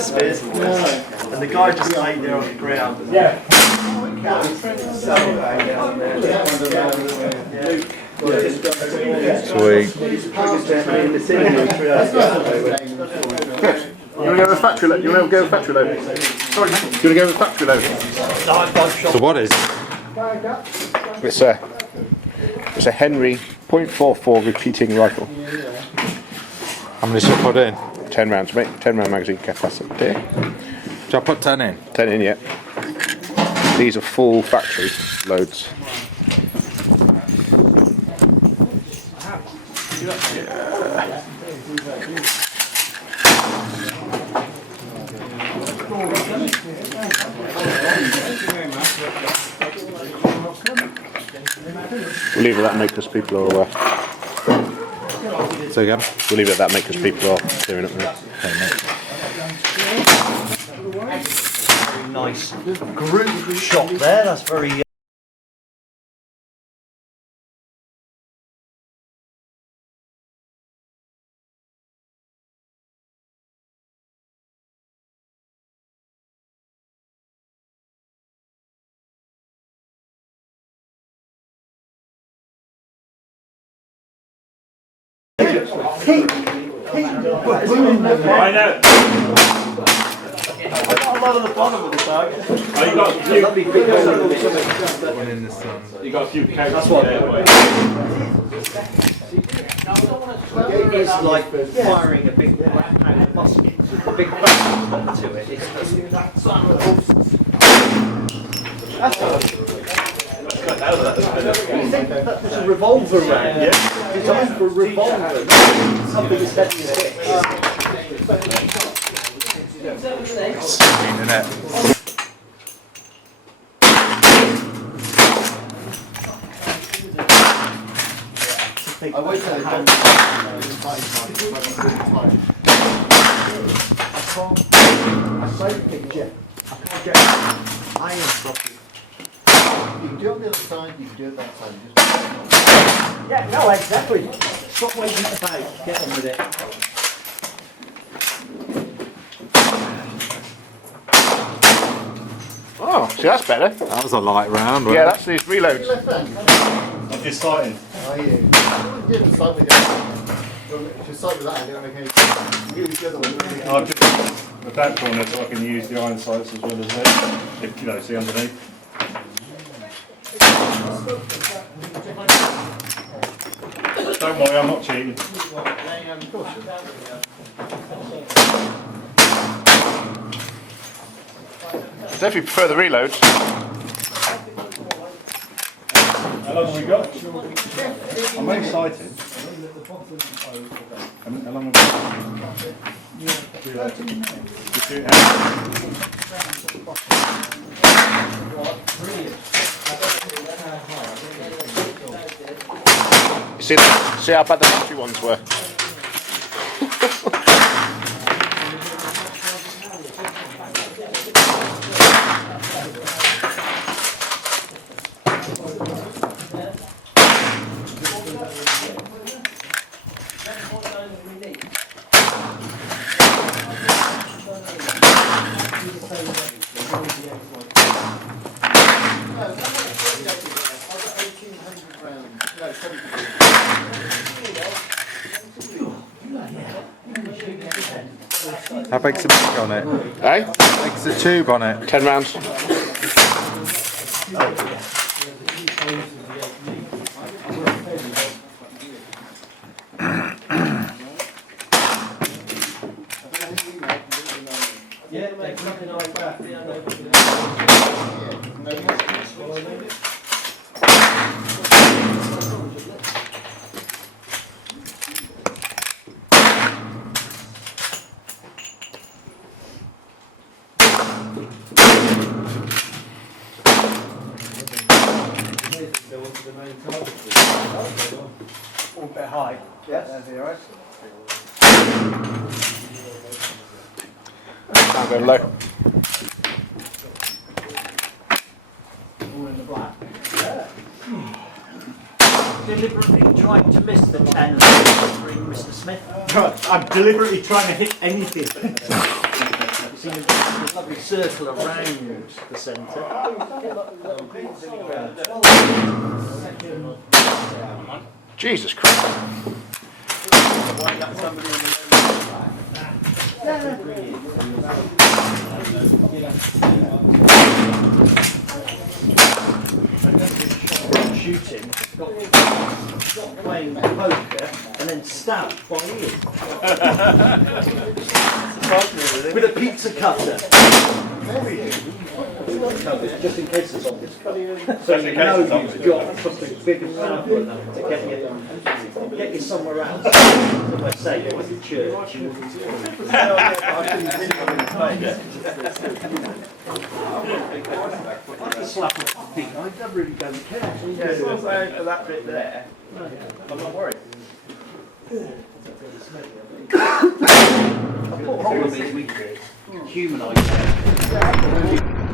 Spears, and the guy just laid there on the ground. Yeah. Sweet. You want to go with factory load? You want to go with factory load? Sorry, you want to go with factory load? So what is? It's a Henry .44 repeating rifle. How many should I put in? 10 rounds, mate. 10 round magazine capacity. Should I put 10 in? 10 in, yeah. These are full factory loads. We'll leave it at that make us people are aware. So again? We'll leave it at that make us people are clearing up there. Very nice group shot there. That's very. I know. I got a lot of the bottom of the target. Oh, you got a few. That'd be big. One in the sun. You got a few counts. That's what it is like firing a big musket with a big barrel to it. It's a revolver round. Yeah. Designed for a revolver. Something as heavy as this. I won't say I say picture. I can't get iron properly. You can do it on the other side, you can do it that side. Just Yeah, no, exactly. Stop waiting about. Get on with it. Oh, see, that's better. That was a light round, wasn't Yeah, it? that's these reloads. left hand. I'm just sighting. Are you? Yeah, just sight with that. Just sight with that, I don't make any. Use the other one. I'll just the back corner so I can use the iron sights as well as this. If you know, see underneath. Don't worry, I'm not cheating. Definitely prefer the reloads. How long have we got? I'm excited. How long have we got? 30 See how bad the factory ones were. How big's the bag on it? Eh? How big's the tube on it? 10 rounds. All a bit high. Yes. That's all right. I'm going low. All in the black. Deliberately trying to miss the 10 and the 3, Mr. Smith. I'm deliberately trying to hit anything. See a lovely circle around the centre. Jesus Christ. Shooting, got playing poker, and then stabbed by Ian. With a pizza cutter. Just in case it's on this cut. So you know you've got something big and powerful enough to get you somewhere else. If I say it was a church. I can slap a puppy. I don't really don't care. Yeah, so what's for that bit there? I'm not worried. The problem is we humanise it.